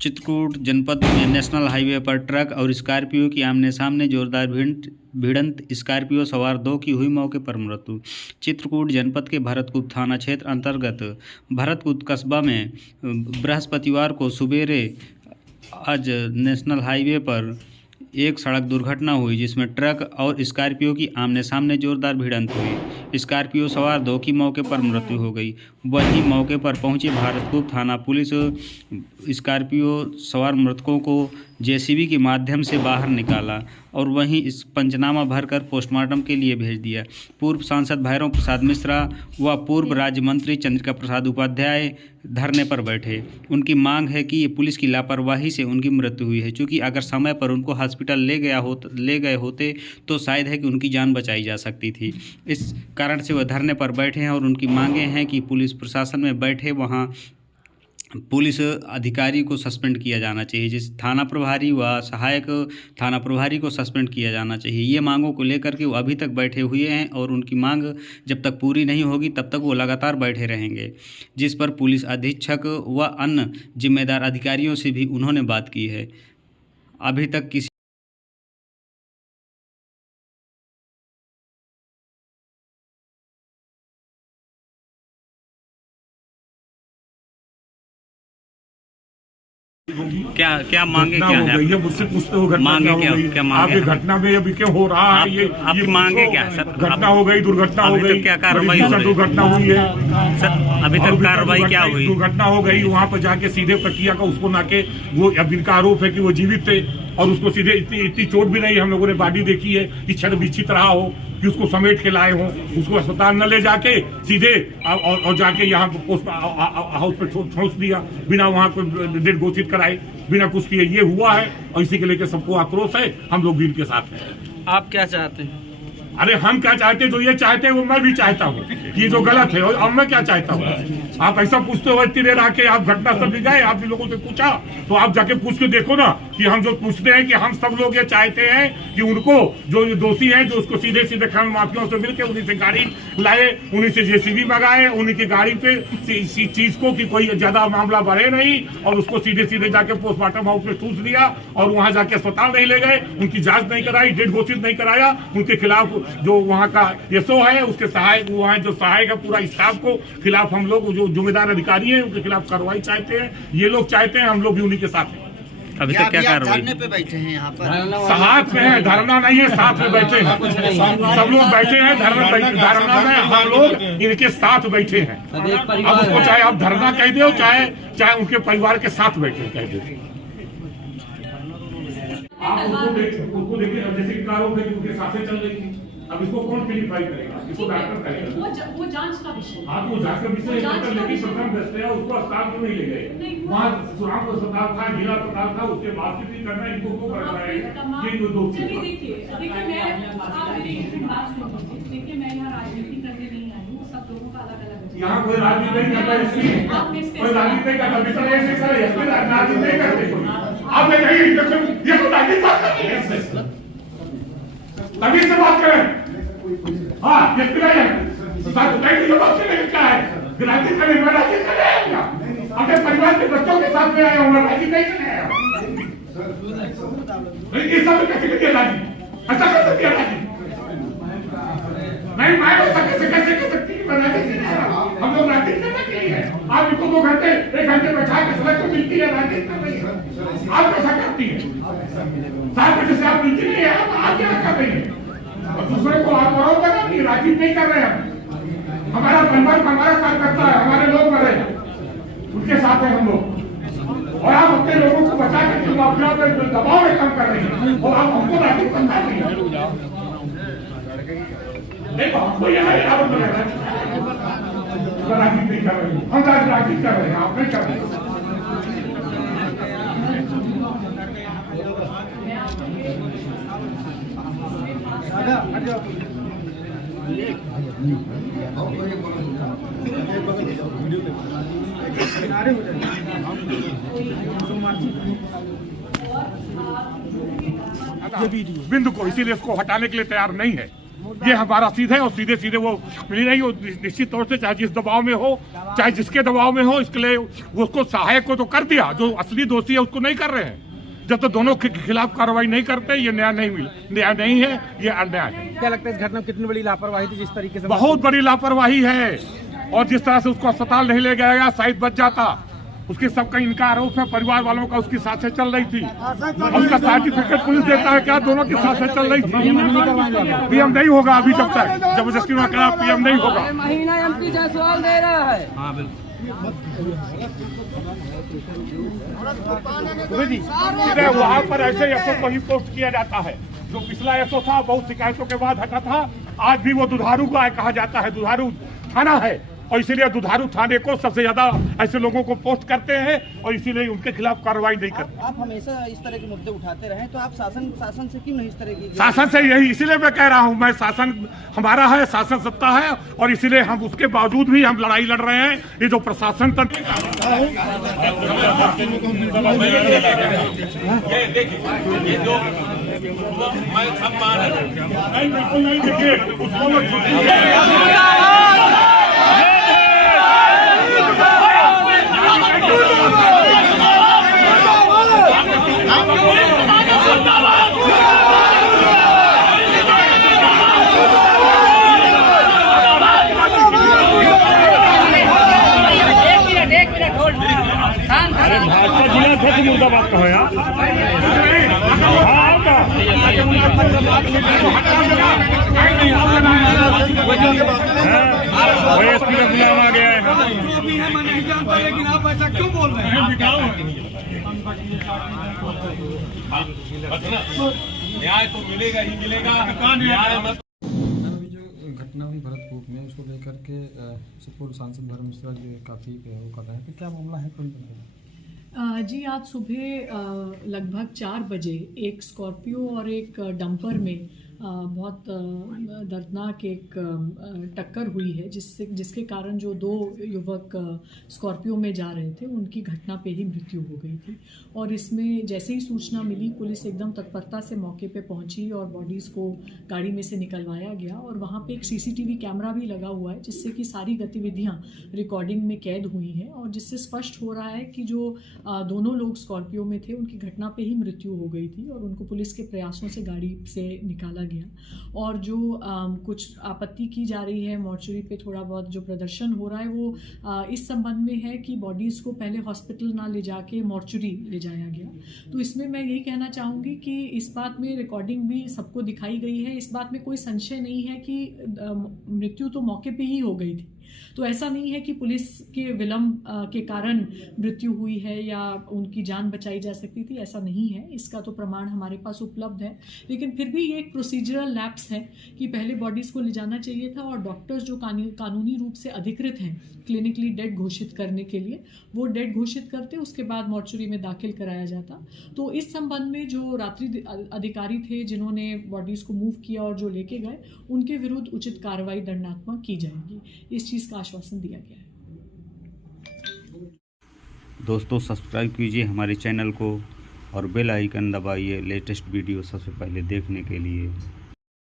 चित्रकूट जनपद में national highway पर ट्रक और स्कॉर्पियो की आमने सामने जोरदार भिड़ंत, स्कॉर्पियो सवार 2 की हुई मौके पर मृत्यु। चित्रकूट जनपद के भरतकूप थाना क्षेत्र अंतर्गत भरतकूप कस्बा में बृहस्पतिवार को सुबेरे आज नेशनल हाईवे पर एक सड़क दुर्घटना हुई जिसमें ट्रक और स्कॉर्पियो की आमने सामने जोरदार भिड़ंत हुई। स्कॉर्पियो सवार 2 की मौके पर मृत्यु हो गई। वहीं मौके पर पहुंची भरतकूप थाना पुलिस स्कॉर्पियो सवार मृतकों को जेसीबी के माध्यम से बाहर निकाला और वहीं इस पंचनामा भरकर पोस्टमार्टम के लिए भेज दिया। पूर्व सांसद भैरव प्रसाद मिश्रा व पूर्व राज्य मंत्री चंद्रिका प्रसाद उपाध्याय धरने पर बैठे। उनकी मांग है कि ये पुलिस की लापरवाही से उनकी मृत्यु हुई है, क्योंकि अगर समय पर उनको हॉस्पिटल ले गए होते तो शायद है कि उनकी जान बचाई जा सकती थी। इस कारण से वह धरने पर बैठे हैं और उनकी मांगे हैं कि पुलिस प्रशासन में बैठे वहाँ पुलिस अधिकारी को सस्पेंड किया जाना चाहिए, जिस थाना प्रभारी व सहायक थाना प्रभारी को सस्पेंड किया जाना चाहिए। ये मांगों को लेकर के वो अभी तक बैठे हुए हैं और उनकी मांग जब तक पूरी नहीं होगी तब तक वो लगातार बैठे रहेंगे, जिस पर पुलिस अधीक्षक व अन्य जिम्मेदार अधिकारियों से भी उन्होंने बात की है। अभी तक किसी क्या मांगे क्या है? ये मुझसे पूछते हो घटना मांगे क्या हो गई? क्या मांगे आपकी घटना में अभी क्या हो रहा है? ये आपकी मांगे क्या है सर? घटना हो गई, दुर्घटना हो गई, क्या कार्रवाई हो रही है? दुर्घटना हुई है सर, अभी तक कार्रवाई क्या हुई? दुर्घटना हो गई, वहाँ पर जाके सीधे प्रक्रिया का उसको नाके वो अब इनका आरोप है कि वो जीवित थे और उसको सीधे इतनी चोट भी नहीं, हम लोगों ने बॉडी देखी है कि क्षण विचित्र रहा हो कि उसको समेट के लाए हों, उसको अस्पताल न ले जाके सीधे और जाके यहाँ पोस्ट हाउस पे छोड़ दिया बिना वहाँ को डेट घोषित कराए, बिना कुछ किए। ये हुआ है और इसी के लेकर सबको आक्रोश है। हम लोग भी इनके साथ हैं। आप क्या चाहते हैं? अरे हम क्या चाहते हैं, जो ये चाहते हैं वो मैं भी चाहता हूँ कि जो गलत है, और मैं क्या चाहता हूँ। आप ऐसा पूछते हो इतनी देर आके, आप घटना स्थल भी गए, आप लोगों से पूछा तो आप जाके पूछ के देखो ना कि हम जो पूछते हैं कि हम सब लोग ये चाहते हैं कि उनको जो दोषी हैं, जो उसको सीधे सीधे खनन माफियाओं से मिलकर उन्हीं से गाड़ी लाए, उन्हीं से जेसीबी मंगाए, उन्हीं की गाड़ी पे चीज को कि कोई ज्यादा मामला बढ़े नहीं और उसको सीधे सीधे जाके पोस्टमार्टम हाउस में ठूस दिया और वहां जाके अस्पताल नहीं ले गए, उनकी जांच नहीं कराई, डेट घोषित नहीं कराया। उनके खिलाफ जो वहाँ का एसओ है, उसके सहायक वहाँ जो सहायक है पूरा स्टाफ को खिलाफ हम लोग जो जिम्मेदार अधिकारी हैं उनके खिलाफ कार्रवाई चाहते हैं। ये लोग चाहते हैं, हम लोग भी उन्हीं के साथ हैं। अभी तक क्या कार्रवाई? धरने पे बैठे हैं यहाँ पर? साथ में है, धरना नहीं है, साथ में बैठे हैं, सब लोग बैठे हैं धरना में हम लोग इनके साथ बैठे हैं। अब उसको चाहे आप धरना कह दो, चाहे उनके परिवार के साथ बैठे कह दो। आप उसको देखिए, जैसे आरोप है कि उनके साथ चल रही थी, अब इसको कौन वेरीफाई करेगा? इसको डॉक्टर करेगा। वो जांच का विषय। हाँ, तो जांच का विषय है, लेकिन प्रथम दृष्टया उसको अस्पताल क्यों नहीं ले गए? वहाँ सुराम अस्पताल था, जिला अस्पताल था, उसके बाद भी करना इनको क्यों करना है? ये जो दोषी है। देखिए मैं आप मेरी बात सुनिए। देखिए मैं यहाँ राजनीति करने नहीं आई हूँ, सब लोगों का अलग अलग है। यहाँ कोई राजनीति नहीं करता, इसलिए कोई राजनीति नहीं करता, बिल्कुल ऐसे करे, राजनीति नहीं करते। आप ये तो राजनीति तभी से बात करें। हाँ, ये क्या है? बात क्या है? राजनीति करें, मैं राजनीति करेगा अपने परिवार के बच्चों के साथ में आया हूँ, राजनीति नहीं करेगा। इस सब कैसे कर दिया राजनीति? ऐसा कर सकती है राजनीति? नहीं, मैं कैसे कर सकती है? मैं राजनीति नहीं कर रहा। हम लोग राजनीति करने के लिए हैं। आप इनको 2 घंटे 1 घंटे बैठा के सड़क को मिलती है, राजनीति कर रही है। आप कैसा करती है? 7 बजे से आप मिलती नहीं है, आप क्या कर रही है? और दूसरे को आप आरोप लगा कि राजनीति नहीं कर रहे हैं। हमारा परिवार हमारा कार्य करता है, हमारे लोग मरे, उनके साथ हैं हम लोग, और आप अपने लोगों को बचा करके माफिया पे दबाव में कम कर रहे हैं और आप हमको राजनीति समझा रही हैं। देखो, हमको यह आरोप लगा राजनीति नहीं कर रहे हैं, हम राजनीति कर रहे हैं, आप नहीं कर रहे हैं। बिंदु को इसीलिए इसको हटाने के लिए तैयार नहीं है। ये हमारा सीधे और सीधे सीधे वो मिली नहीं। वो निश्चित तौर से चाहे जिस दबाव में हो, चाहे जिसके दबाव में हो, इसके लिए वो उसको सहायक को तो कर दिया, जो असली दोषी है उसको नहीं कर रहे हैं। जब तो दोनों के खिलाफ कार्रवाई नहीं करते, ये न्याय नहीं मिला, न्याय नहीं है, ये अन्याय है। क्या लगता है इस घटना में कितनी बड़ी लापरवाही थी जिस तरीके से? बहुत बड़ी लापरवाही है, और जिस तरह से उसको अस्पताल नहीं ले गया गया, शायद बच जाता। उसके सबका इनका आरोप है, परिवार वालों का उसकी सांसें चल रही थी, उसका सर्टिफिकेट पुलिस देता है क्या, दोनों की सांसें चल रही थी। पीएम नहीं होगा अभी, जब तक जबरदस्ती में करा पीएम नहीं होगा। महीना एमपी जायसवाल दे रहा है। हाँ बिल्कुल। वहाँ पर ऐसे एसओ को ही पोस्ट किया जाता है। जो पिछला एसओ था, बहुत शिकायतों के बाद हटा था, आज भी वो दुधारू का कहा जाता है, दुधारू थाना है, और इसीलिए दुधारू थाने को सबसे ज्यादा ऐसे लोगों को पोस्ट करते हैं, और इसीलिए उनके खिलाफ कार्रवाई नहीं करते। आप हमेशा इस तरह के मुद्दे उठाते रहे, तो आप शासन से क्यों नहीं इस तरह की? शासन से यही, इसीलिए मैं कह रहा हूँ, मैं शासन हमारा है, शासन सत्ता है, और इसीलिए हम उसके बावजूद भी हम लड़ाई लड़ रहे हैं। ये जो प्रशासन तंत्र भाजपा जिला अध्यक्ष मुर्दाबाद कहो यार। एसपी का बुलावा आ गया है, जो भी है मैं नहीं जानता, लेकिन आप ऐसा क्यों बोल रहे हैं? न्याय तो मिलेगा ही मिलेगा। न्याय घटना हुई भरतपुर में, उसको लेकर के सुपूर्व सांसद धर्म मिश्रा जी काफ़ी वो कर रहे हैं कि क्या मामला है? कौन जी, आज सुबह लगभग 4 बजे एक स्कॉर्पियो और एक डंपर में बहुत दर्दनाक एक टक्कर हुई है, जिसके कारण जो 2 युवक स्कॉर्पियो में जा रहे थे, उनकी घटना पे ही मृत्यु हो गई थी। और इसमें जैसे ही सूचना मिली, पुलिस एकदम तत्परता से मौके पे पहुंची और बॉडीज़ को गाड़ी में से निकलवाया गया। और वहाँ पे एक सीसीटीवी कैमरा भी लगा हुआ है, जिससे कि सारी गतिविधियाँ रिकॉर्डिंग में कैद हुई हैं, और जिससे स्पष्ट हो रहा है कि जो दोनों लोग स्कॉर्पियो में थे, उनकी घटना पे ही मृत्यु हो गई थी, और उनको पुलिस के प्रयासों से गाड़ी से निकाला गया। और जो कुछ आपत्ति की जा रही है, मॉर्चरी पे थोड़ा बहुत जो प्रदर्शन हो रहा है, वो इस संबंध में है कि बॉडीज़ को पहले हॉस्पिटल ना ले जाके मॉर्चरी ले जाया गया। तो इसमें मैं यही कहना चाहूँगी कि इस बात में रिकॉर्डिंग भी सबको दिखाई गई है, इस बात में कोई संशय नहीं है कि मृत्यु तो मौके पे ही हो गई थी। तो ऐसा नहीं है कि पुलिस के विलंब के कारण मृत्यु हुई है या उनकी जान बचाई जा सकती थी, ऐसा नहीं है। इसका तो प्रमाण हमारे पास उपलब्ध है, लेकिन फिर भी ये एक प्रोसीजरल लैप्स है कि पहले बॉडीज़ को ले जाना चाहिए था, और डॉक्टर्स जो कानूनी रूप से अधिकृत हैं क्लिनिकली डेड घोषित करने के लिए, वो डेड घोषित करते, उसके बाद मॉर्चरी में दाखिल कराया जाता। तो इस संबंध में जो रात्रि अधिकारी थे जिन्होंने बॉडीज़ को मूव किया और जो लेके गए, उनके विरुद्ध उचित कार्रवाई दंडात्मक की जाएगी, इस चीज़ का आश्वासन दिया गया है। दोस्तों, सब्सक्राइब कीजिए हमारे चैनल को और बेल आइकन दबाइए लेटेस्ट वीडियो सबसे पहले देखने के लिए।